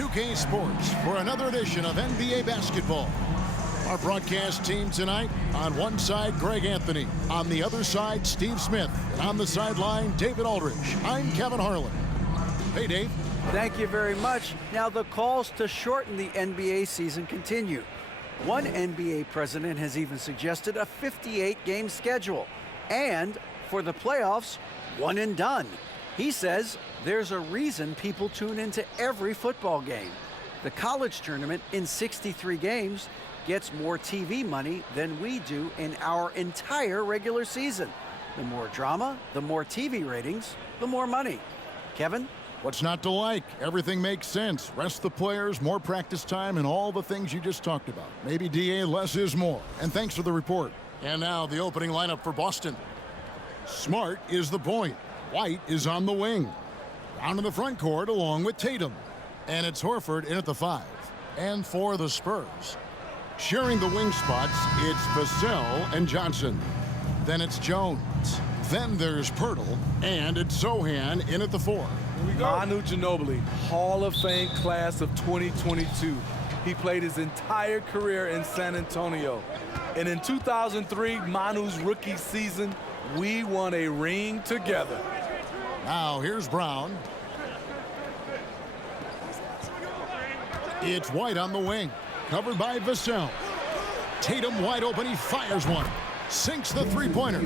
2K Sports for another edition of NBA basketball. Our broadcast team tonight, on one side, Greg Anthony. On the other side, Steve Smith. And on the sideline, David Aldridge. I'm Kevin Harlan. Hey, Dave. Thank you very much. Now, the calls to shorten the NBA season continue. One NBA president has even suggested a 58-game schedule. And for the playoffs, one and done. He says there's a reason people tune into every football game. The college tournament in 63 games gets more TV money than we do in our entire regular season. The more drama, the more TV ratings, the more money. Kevin? What's not to like? Everything makes sense. Rest the players, more practice time, and all the things you just talked about. Maybe, DA, less is more. And thanks for the report. And now the opening lineup for Boston. Smart is the point. White is on the wing. Down in the front court along with Tatum. And it's Horford in at the 5. And for the Spurs, sharing the wing spots, it's Vassell and Johnson. Then it's Jones. Then there's Pirtle. And it's Sohan in at the 4. Manu Ginobili, Hall of Fame class of 2022. He played his entire career in San Antonio. And in 2003, Manu's rookie season, we won a ring together. Now here's Brown. It's White on the wing, covered by Vassell. Tatum wide open, he fires one. Sinks the three-pointer.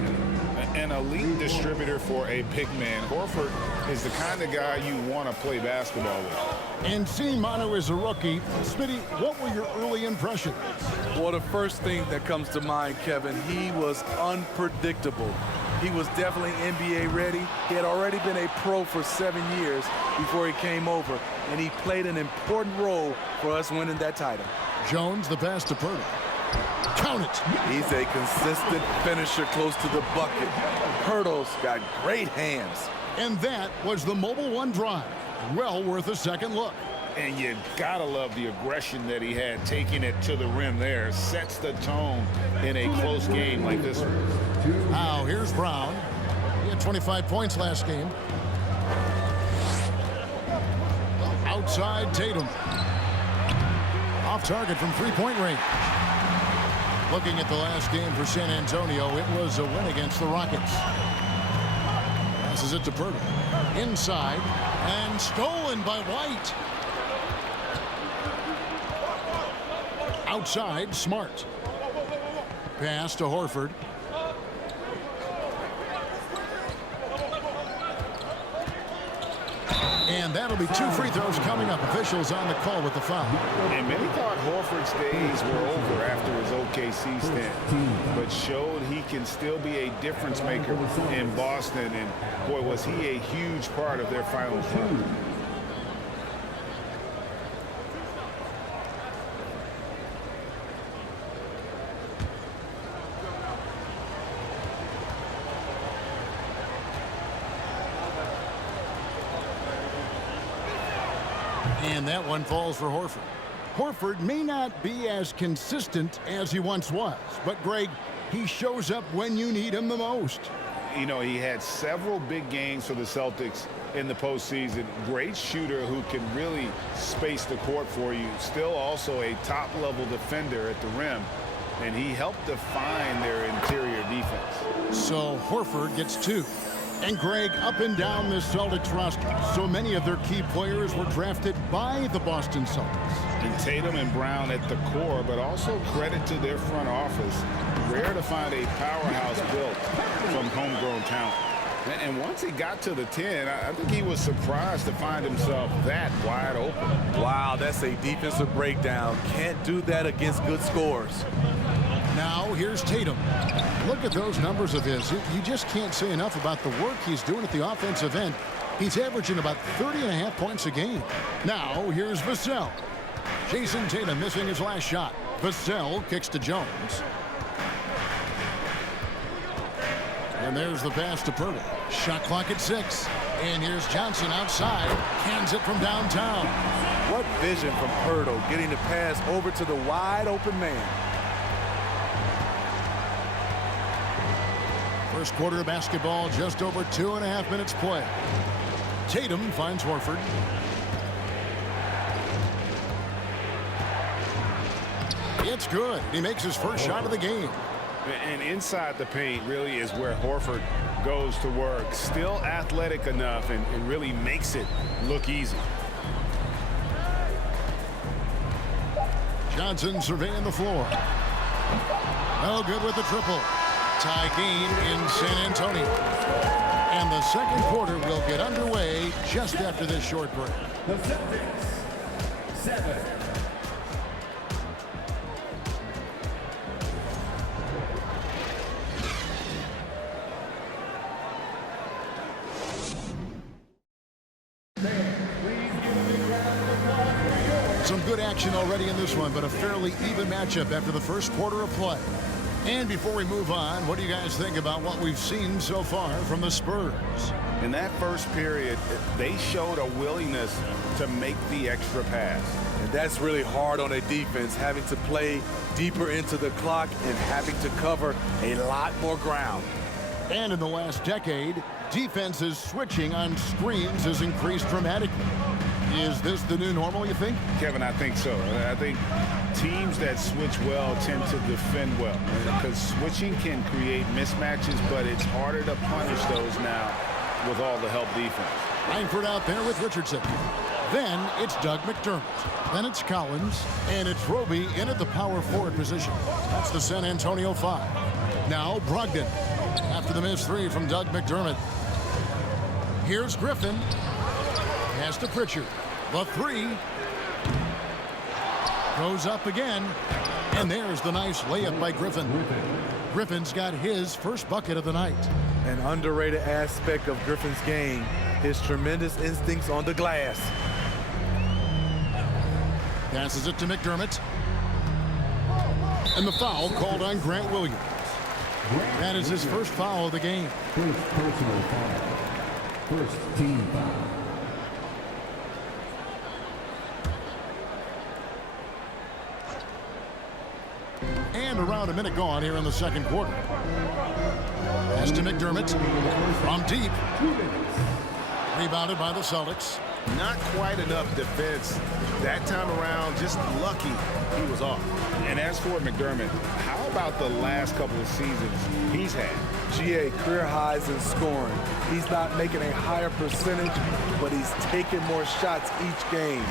An elite distributor for a big man. Horford is the kind of guy you want to play basketball with. And seeing Manu as a rookie, Smitty, what were your early impressions? Well, the first thing that comes to mind, Kevin, he was unpredictable. He was definitely NBA ready. He had already been a pro for 7 years before he came over, and he played an important role for us winning that title. Jones, the pass to Pirtle. Count it. He's a consistent finisher close to the bucket. Pirtle's got great hands. And that was the Mobile One drive. Well worth a second look. And you gotta love the aggression that he had, taking it to the rim there. Sets the tone in a close game like this one. Now here's Brown. He had 25 points last game. Outside Tatum. Off target from three-point range. Looking at the last game for San Antonio, it was a win against the Rockets. Passes it to Pirtle. Inside, and stolen by White. Outside, Smart. Pass to Horford. And that'll be 2 free throws coming up. Officials on the call with the foul. And many thought Horford's days were over after his OKC stint, but showed he can still be a difference maker in Boston. And boy, was he a huge part of their finals run. And that one falls for Horford. Horford may not be as consistent as he once was, but Greg, he shows up when you need him the most. You know, he had several big games for the Celtics in the postseason. Great shooter who can really space the court for you. Still also a top-level defender at the rim, and he helped define their interior defense. So Horford gets 2. And Greg, up and down this Celtics roster, so many of their key players were drafted by the Boston Celtics. And Tatum and Brown at the core, but also credit to their front office. Rare to find a powerhouse built from homegrown talent. And once he got to the 10, I think he was surprised to find himself that wide open. Wow, that's a defensive breakdown. Can't do that against good scores. Now here's Tatum. Look at those numbers of his. You just can't say enough about the work he's doing at the offensive end. He's averaging about 30.5 points a game. Now here's Vassell. Jason Tatum missing his last shot. Vassell kicks to Jones. And there's the pass to Pirtle. Shot clock at 6. And here's Johnson outside. Cans it from downtown. What vision from Pirtle, getting the pass over to the wide open man. First quarter of basketball, just over 2.5 minutes play. Tatum finds Horford. It's good. He makes his first shot of the game. And inside the paint really is where Horford goes to work. Still athletic enough and really makes it look easy. Johnson surveying the floor. No good with the triple. Tie game in San Antonio. And the second quarter will get underway just after this short break. The Celtics, 7. Some good action already in this one, but a fairly even matchup after the first quarter of play. And before we move on, what do you guys think about what we've seen so far from the Spurs? In that first period, they showed a willingness to make the extra pass. And that's really hard on a defense, having to play deeper into the clock and having to cover a lot more ground. And in the last decade, defenses switching on screens has increased dramatically. Is this the new normal, you think? Kevin, I think so. I think teams that switch well tend to defend well, because switching can create mismatches, but it's harder to punish those now with all the help defense. Langford out there with Richardson. Then it's Doug McDermott. Then it's Collins. And it's Roby in at the power forward position. That's the San Antonio 5. Now Brogdon. After the missed three from Doug McDermott. Here's Griffin. Pass to Pritchard. The three. Goes up again. And there's the nice layup by Griffin. Griffin's got his first bucket of the night. An underrated aspect of Griffin's game, his tremendous instincts on the glass. Passes it to McDermott. And the foul called on Grant Williams. That is his first foul of the game. First personal foul. First team foul. And around a minute gone here in the second quarter. Pass to McDermott from deep. Rebounded by the Celtics. Not quite enough defense that time around. Just lucky he was off. And as for McDermott, how about the last couple of seasons he's had? GA career highs in scoring. He's not making a higher percentage, but he's taking more shots each game.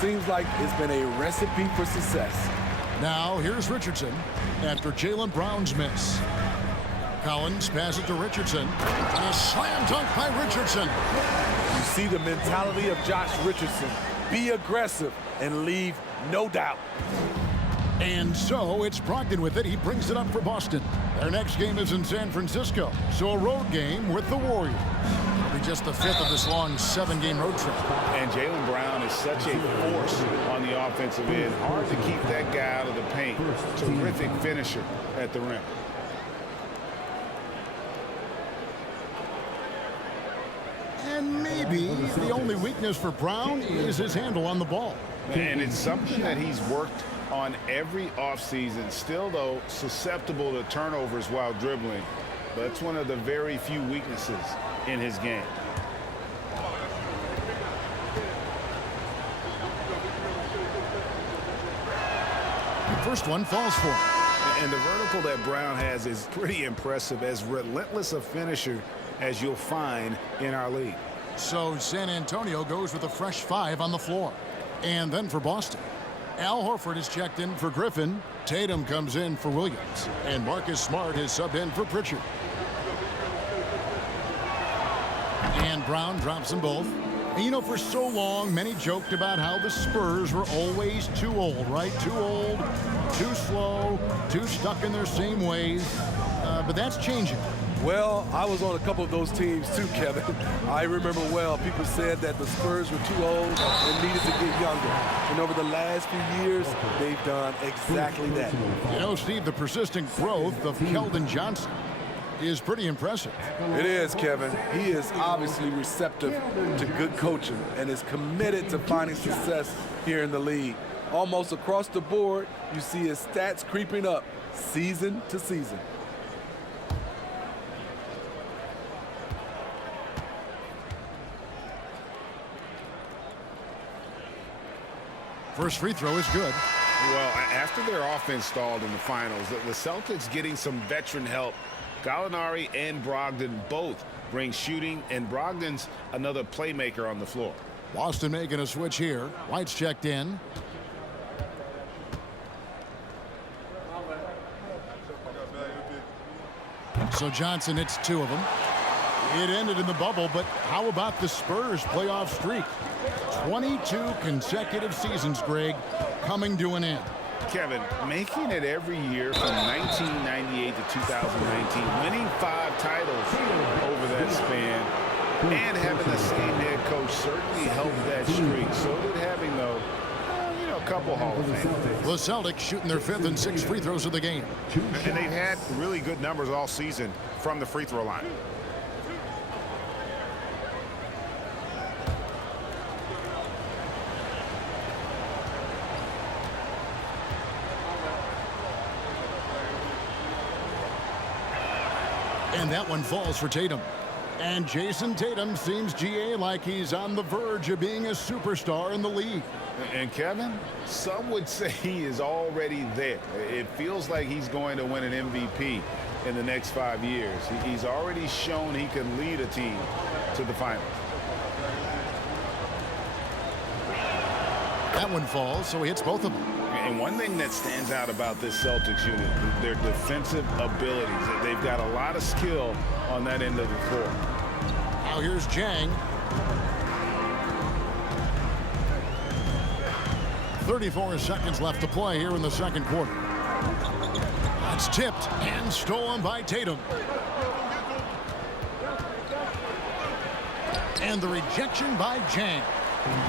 Seems like it's been a recipe for success. Now here's Richardson after Jaylen Brown's miss. Collins passes to Richardson. And a slam dunk by Richardson. You see the mentality of Josh Richardson. Be aggressive and leave no doubt. And so it's Brogdon with it. He brings it up for Boston. Their next game is in San Francisco. So a road game with the Warriors. It'll be just the fifth of this long 7-game road trip. And Jaylen Brown is such a force on the offensive end. Hard to keep that guy out of the paint. Terrific finisher at the rim. And maybe the only weakness for Brown is his handle on the ball. And it's something that he's worked on every offseason. Still, though, susceptible to turnovers while dribbling. That's one of the very few weaknesses in his game. The first one falls for him. And the vertical that Brown has is pretty impressive, as relentless a finisher as you'll find in our league. So San Antonio goes with a fresh 5 on the floor. And then for Boston, Al Horford is checked in for Griffin. Tatum comes in for Williams. And Marcus Smart is subbed in for Pritchard. And Brown drops them both. And you know, for so long, many joked about how the Spurs were always too old, right? Too old, too slow, too stuck in their same ways. But that's changing. Well, I was on a couple of those teams too, Kevin. I remember well, people said that the Spurs were too old and needed to get younger. And over the last few years, they've done exactly that. You know, Steve, the persistent growth of Keldon Johnson is pretty impressive. It is, Kevin. He is obviously receptive to good coaching and is committed to finding success here in the league. Almost across the board, you see his stats creeping up season to season. First free throw is good. Well, after their offense stalled in the finals, the Celtics getting some veteran help. Gallinari and Brogdon both bring shooting, and Brogdon's another playmaker on the floor. Boston making a switch here. White's checked in. So Johnson hits 2 of them. It ended in the bubble, but how about the Spurs playoff streak? 22 consecutive seasons, Greg, coming to an end. Kevin, making it every year from 1998 to 2019, winning 5 titles over that span, and having the same head coach certainly helped that streak. So did having, though, a couple Hall of Fame. The Celtics shooting their 5th and 6th free throws of the game. And they've had really good numbers all season from the free throw line. And that one falls for Tatum. And Jason Tatum seems, GA, like he's on the verge of being a superstar in the league. And Kevin, some would say he is already there. It feels like he's going to win an MVP in the next 5 years. He's already shown he can lead a team to the finals. That one falls, so he hits both of them. And one thing that stands out about this Celtics unit, their defensive abilities. They've got a lot of skill on that end of the floor. Now here's Jang. 34 seconds left to play here in the second quarter. That's tipped and stolen by Tatum. And the rejection by Jang.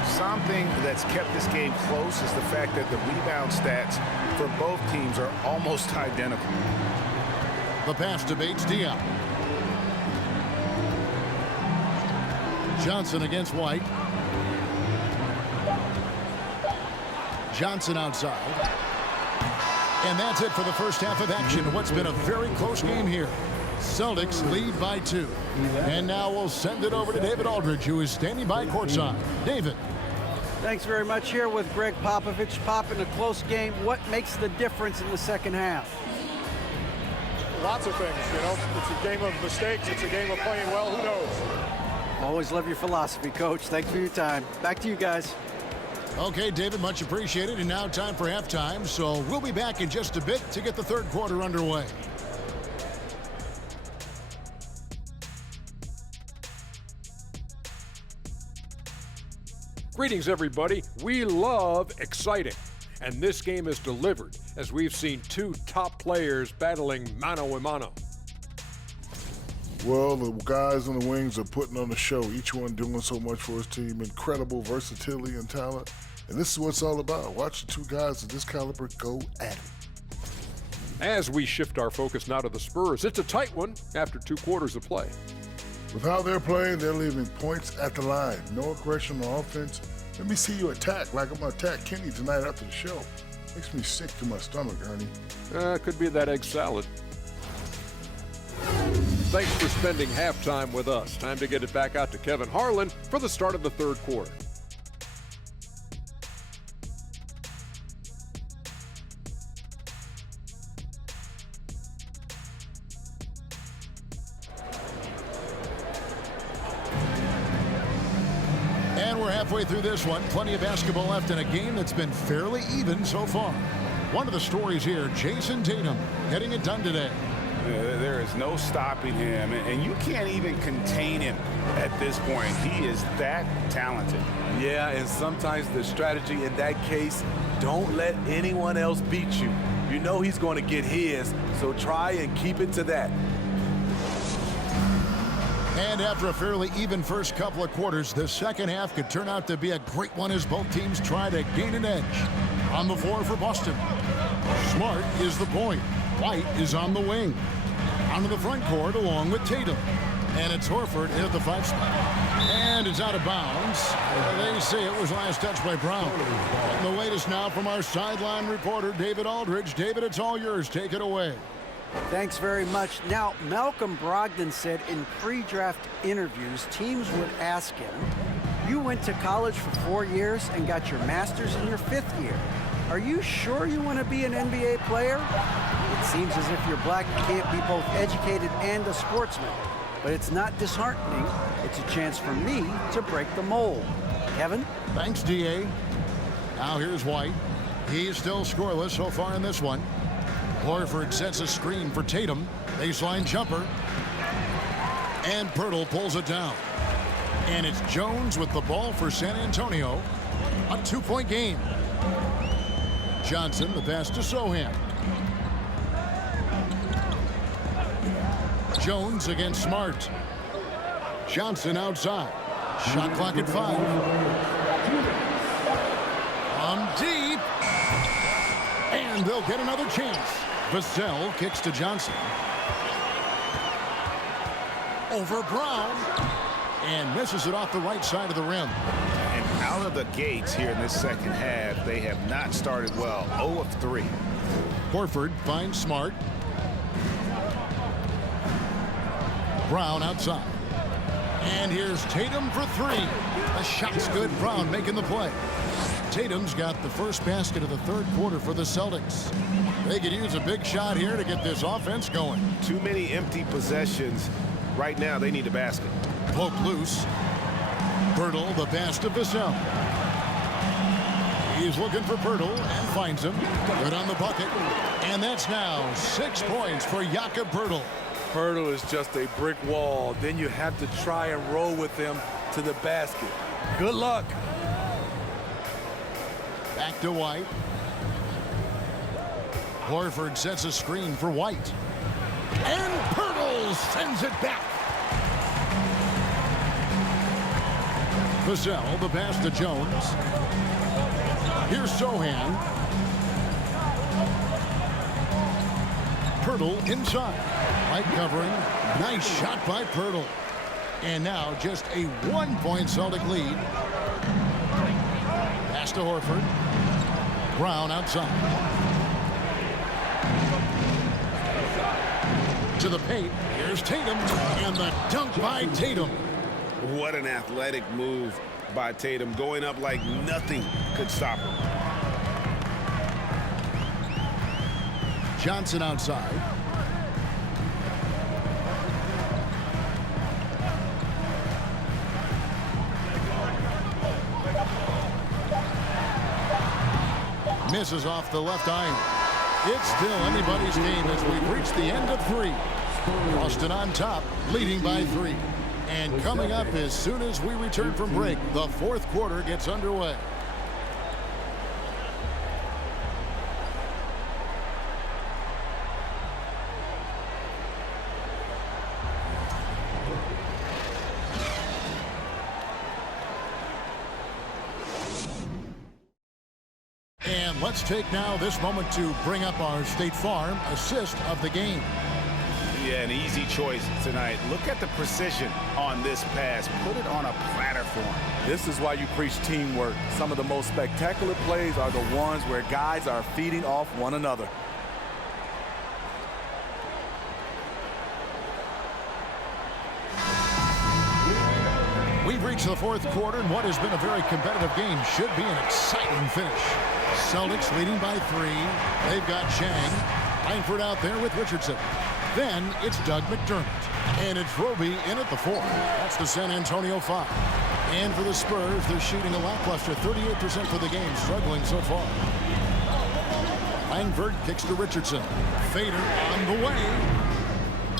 Something that's kept this game close is the fact that the rebound stats for both teams are almost identical. The pass to Bates Diop. Johnson against White. Johnson outside. And that's it for the first half of action. What's been a very close game here. Celtics lead by 2. And now we'll send it over to David Aldridge, who is standing by courtside. David. Thanks very much. Here with Greg Popovich. Pop, in a close game, what makes the difference in the second half? Lots of things, It's a game of mistakes. It's a game of playing well. Who knows? Always love your philosophy, Coach. Thanks for your time. Back to you guys. Okay, David, much appreciated. And now time for halftime. So we'll be back in just a bit to get the third quarter underway. Greetings, everybody. We love exciting. And this game is delivered as we've seen 2 top players battling mano a mano. Well, the guys on the wings are putting on the show, each one doing so much for his team. Incredible versatility and talent. And this is what it's all about. Watch the 2 guys of this caliber go at it. As we shift our focus now to the Spurs, it's a tight one after 2 quarters of play. With how they're playing, they're leaving points at the line. No aggression on offense. Let me see you attack like I'm going to attack Kenny tonight after the show. Makes me sick to my stomach, Ernie. Could be that egg salad. Thanks for spending halftime with us. Time to get it back out to Kevin Harlan for the start of the third quarter. And we're halfway through this one. Plenty of basketball left in a game that's been fairly even so far. One of the stories here, Jason Tatum getting it done today. There is no stopping him, and you can't even contain him at this point. He is that talented. Yeah, and sometimes the strategy in that case, don't let anyone else beat you. You know he's going to get his, so try and keep it to that. And after a fairly even first couple of quarters, the second half could turn out to be a great one as both teams try to gain an edge. On the floor for Boston, Smart is the point. White is on the wing. Onto the front court along with Tatum. And it's Horford in at the 5 spot. And it's out of bounds. They say it was last touched by Brown. And the latest now from our sideline reporter, David Aldridge. David, it's all yours. Take it away. Thanks very much. Now, Malcolm Brogdon said in pre-draft interviews, teams would ask him, You went to college for 4 years and got your master's in your 5th year. Are you sure you want to be an NBA player? It seems as if you're black, you can't be both educated and a sportsman. But it's not disheartening. It's a chance for me to break the mold. Kevin? Thanks, D.A. Now here's White. He's still scoreless so far in this one. Horford sets a screen for Tatum. Baseline jumper. And Pirtle pulls it down. And it's Jones with the ball for San Antonio. A 2-point game. Johnson, the pass to Sohan. Jones against Smart. Johnson outside. Shot clock at 5. On deep. And they'll get another chance. Vassell kicks to Johnson. Over Brown. And misses it off the right side of the rim. And out of the gates here in this second half, they have not started well. 0 of 3. Horford finds Smart. Brown outside. And here's Tatum for 3. The shot's good. Brown making the play. Tatum's got the first basket of the third quarter for the Celtics. They could use a big shot here to get this offense going. Too many empty possessions. Right now, they need a basket. Poke loose. Pirtle, the pass to Vassell. He's looking for Pirtle and finds him. Good on the bucket. And that's now 6 points for Jakob Pirtle. Pirtle is just a brick wall. Then you have to try and roll with him to the basket. Good luck. Back to White. Horford sets a screen for White. And Pirtle sends it back. Vassell, the pass to Jones. Here's Sohan. Pirtle inside. White covering. Nice shot by Pirtle. And now just a 1-point Celtic lead. Pass to Horford. Brown outside. To the paint. Here's Tatum. And the dunk by Tatum. What an athletic move by Tatum, going up like nothing could stop him. Johnson outside. Misses off the left iron. It's still anybody's game as we've reached the end of 3. Boston on top, leading by 3. And coming up as soon as we return from break, the fourth quarter gets underway. And let's take now this moment to bring up our State Farm assist of the game. Yeah, an easy choice tonight. Look at the precision on this pass. Put it on a platter for him. This is why you preach teamwork. Some of the most spectacular plays are the ones where guys are feeding off one another. We've reached the fourth quarter, and what has been a very competitive game should be an exciting finish. Celtics leading by 3. They've got Chang. Langford out there with Richardson. Then it's Doug McDermott. And it's Roby in at the 4. That's the San Antonio 5. And for the Spurs, they're shooting a lackluster 38% for the game, struggling so far. Langford kicks to Richardson. Fader on the way.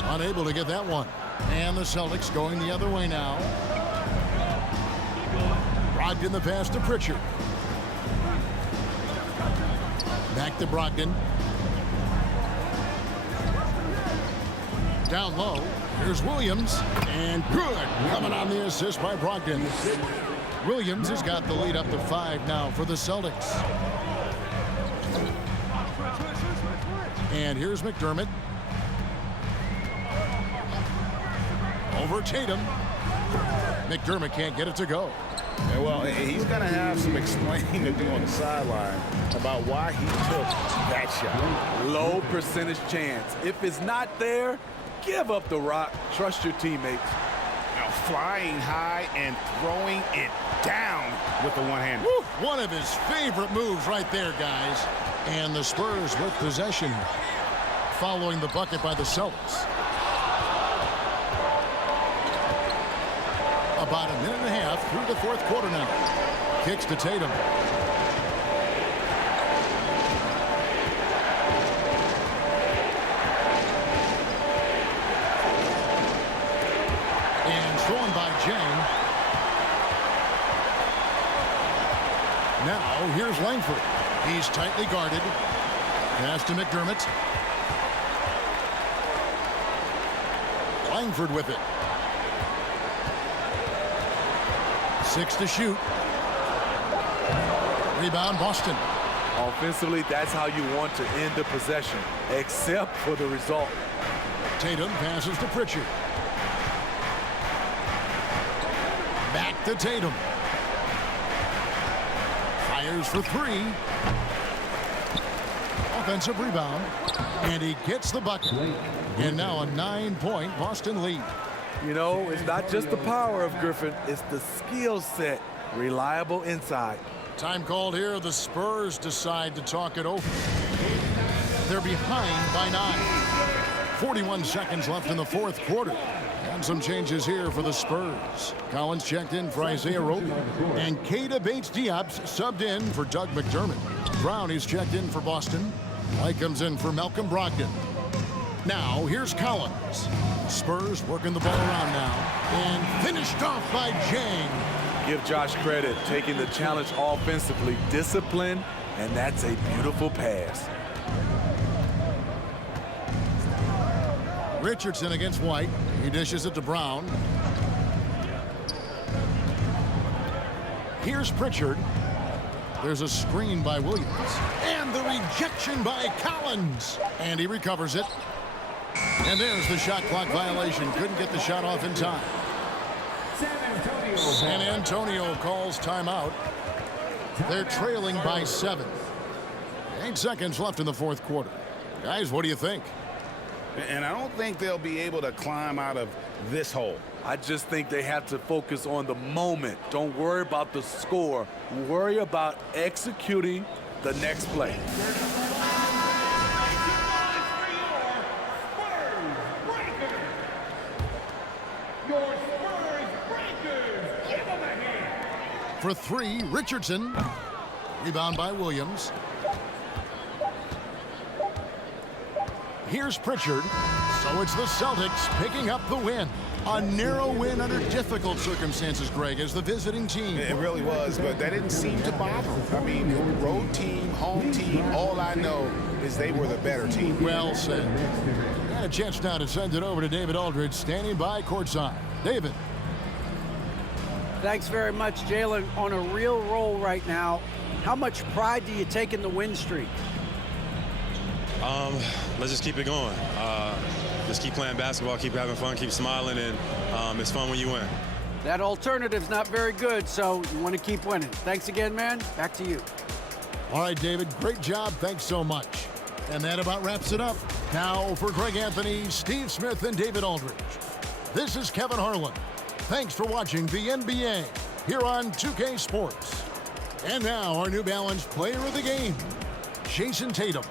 Unable to get that one. And the Celtics going the other way now. Brogdon the pass to Pritchard. Back to Brogdon. Down low. Here's Williams. And good. Coming on the assist by Brogdon. Williams has got the lead up to 5 now for the Celtics. And here's McDermott. Over Tatum. McDermott can't get it to go. Yeah, well, he's going to have some explaining to do on the sideline about why he took that shot. Low percentage chance. If it's not there, give up the rock. Trust your teammates. Now flying high and throwing it down with the one-hander. One of his favorite moves right there, guys. And the Spurs with possession following the bucket by the Celtics. About a minute and a half through the fourth quarter now. Kicks to Tatum. And thrown by Jang. Now here's Langford. He's tightly guarded. Pass to McDermott. Langford with it. 6 to shoot. Rebound, Boston. Offensively, that's how you want to end the possession, except for the result. Tatum passes to Pritchard. Back to Tatum. Fires for 3. Offensive rebound. And he gets the bucket. And now a 9-point Boston lead. You know, it's not just the power of Griffin, it's the skill set. Reliable inside. Time called here. The Spurs decide to talk it over. They're behind by 9. 41 seconds left in the fourth quarter. And some changes here for the Spurs. Collins checked in for Isaiah Roby. And Keita Bates-Diop subbed in for Doug McDermott. Brown is checked in for Boston. White comes in for Malcolm Brogdon. Now, here's Collins. Spurs working the ball around now. And finished off by Jang. Give Josh credit, taking the challenge offensively, discipline, and that's a beautiful pass. Richardson against White. He dishes it to Brown. Here's Pritchard. There's a screen by Williams. And the rejection by Collins. And he recovers it. And there's the shot clock violation. Couldn't get the shot off in time. San Antonio calls timeout. They're trailing by 7. 8 seconds left in the fourth quarter. Guys, what do you think? And I don't think they'll be able to climb out of this hole. I just think they have to focus on the moment. Don't worry about the score. Worry about executing the next play. For 3, Richardson. Rebound by Williams. Here's Pritchard. So it's the Celtics picking up the win. A narrow win under difficult circumstances, Greg, as the visiting team. It really was, but that didn't seem to bother them. I mean, road team, home team, all I know is they were the better team. Well said. And a chance now to send it over to David Aldridge, standing by courtside. David. Thanks very much, Jalen. On a real roll right now. How much pride do you take in the win streak? Let's just keep it going. Just keep playing basketball, keep having fun, keep smiling, and it's fun when you win. That alternative's not very good, so you want to keep winning. Thanks again, man. Back to you. All right, David, great job. Thanks so much. And that about wraps it up. Now for Greg Anthony, Steve Smith, and David Aldridge. This is Kevin Harlan. Thanks for watching the NBA here on 2K Sports. And now our New Balance player of the game, Jason Tatum.